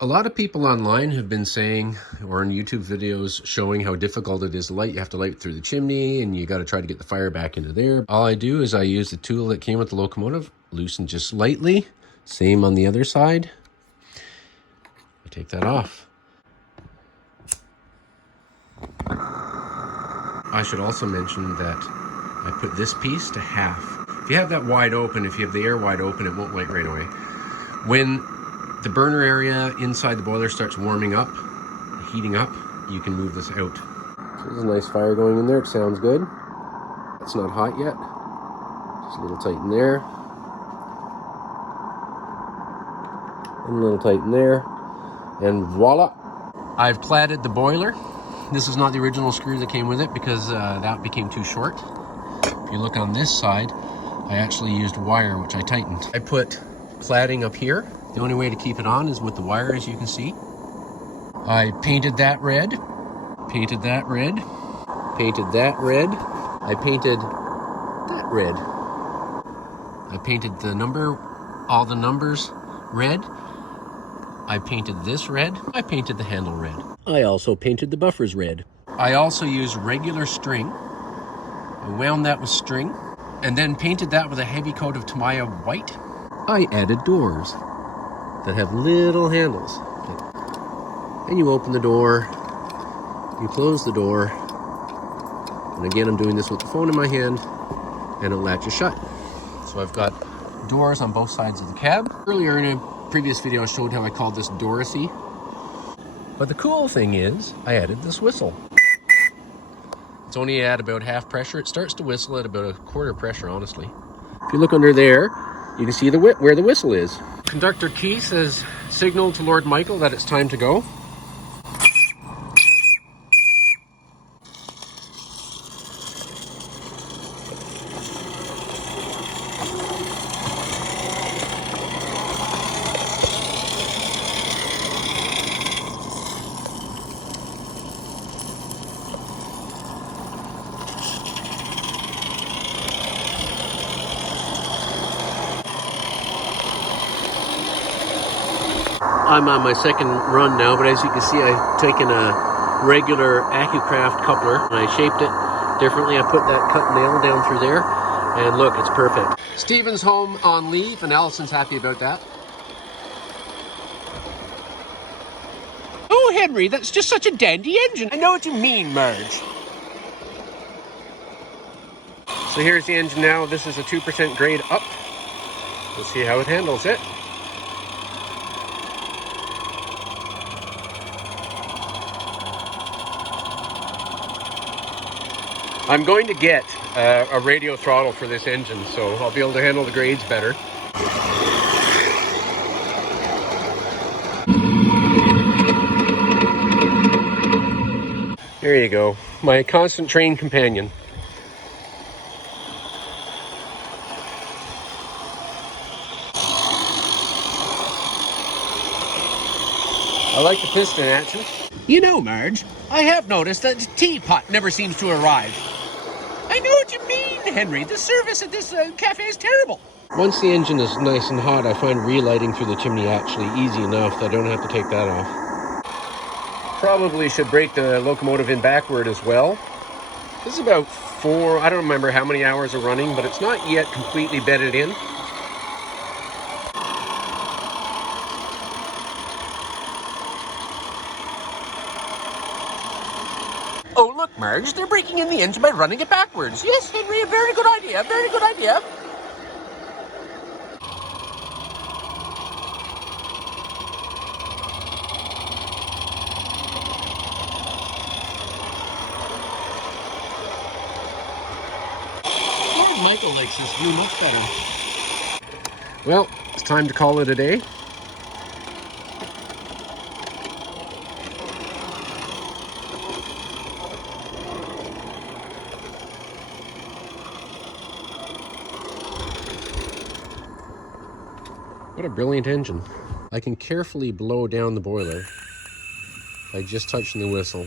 A lot of people online have been saying, or in YouTube videos showing how difficult it is to light. You have to light through the chimney and you got to try to get the fire back into there. All I do is I use the tool that came with the Locomotive, loosen just slightly. Same on the other side. I take that off. I should also mention that I put this piece to half. If you have that wide open, if you have the air wide open, it won't light right away. When the burner area inside the boiler starts warming up, heating up, you can move this out. So there's a nice fire going in there. It sounds good. It's not hot yet. Just a little tight in there. And a little tight in there. And voila! I've cladded the boiler. This is not the original screw that came with it because that became too short. If you look on this side, I actually used wire, which I tightened. I put cladding up here. The only way to keep it on is with the wire, as you can see. I painted that red, painted that red, painted that red. I painted that red. I painted the number, all the numbers red. I painted this red. I painted the handle red. I also painted the buffers red. I also used regular string. I wound that with string and then painted that with a heavy coat of Tamiya white. I added doors that have little handles. And you open the door, you close the door, and again I'm doing this with the phone in my hand, and it latches shut. So I've got doors on both sides of the cab. Earlier in a previous video I showed how I called this Dorothy. But the cool thing is, I added this whistle. It's only at about half pressure. It starts to whistle at about a quarter pressure, honestly. If you look under there, you can see the where the whistle is. Conductor Keith has signaled to Lord Michael that it's time to go. I'm on my second run now, but as you can see, I've taken a regular Accucraft coupler and I shaped it differently. I put that cut nail down through there, and look, it's perfect. Stephen's home on leave, and Allison's happy about that. Oh, Henry, that's just such a dandy engine. I know what you mean, Marge. So here's the engine now. This is a 2% grade up. Let's see how it handles it. I'm going to get a radio throttle for this engine, so I'll be able to handle the grades better. There you go, my constant train companion. I like the piston action. You know, Marge, I have noticed that the teapot never seems to arrive. I know what you mean, Henry. The service at this cafe is terrible. Once the engine is nice and hot, I find relighting through the chimney actually easy enough that I don't have to take that off. Probably should break the locomotive in backward as well. This is about 4, I don't remember how many hours of running, but it's not yet completely bedded in. Oh, look, Marge, they're breaking in the engine by running it backwards. Yes, Henry, a very good idea, very good idea. Lord Michael likes this view much better. Well, it's time to call it a day. What a brilliant engine. I can carefully blow down the boiler by just touching the whistle.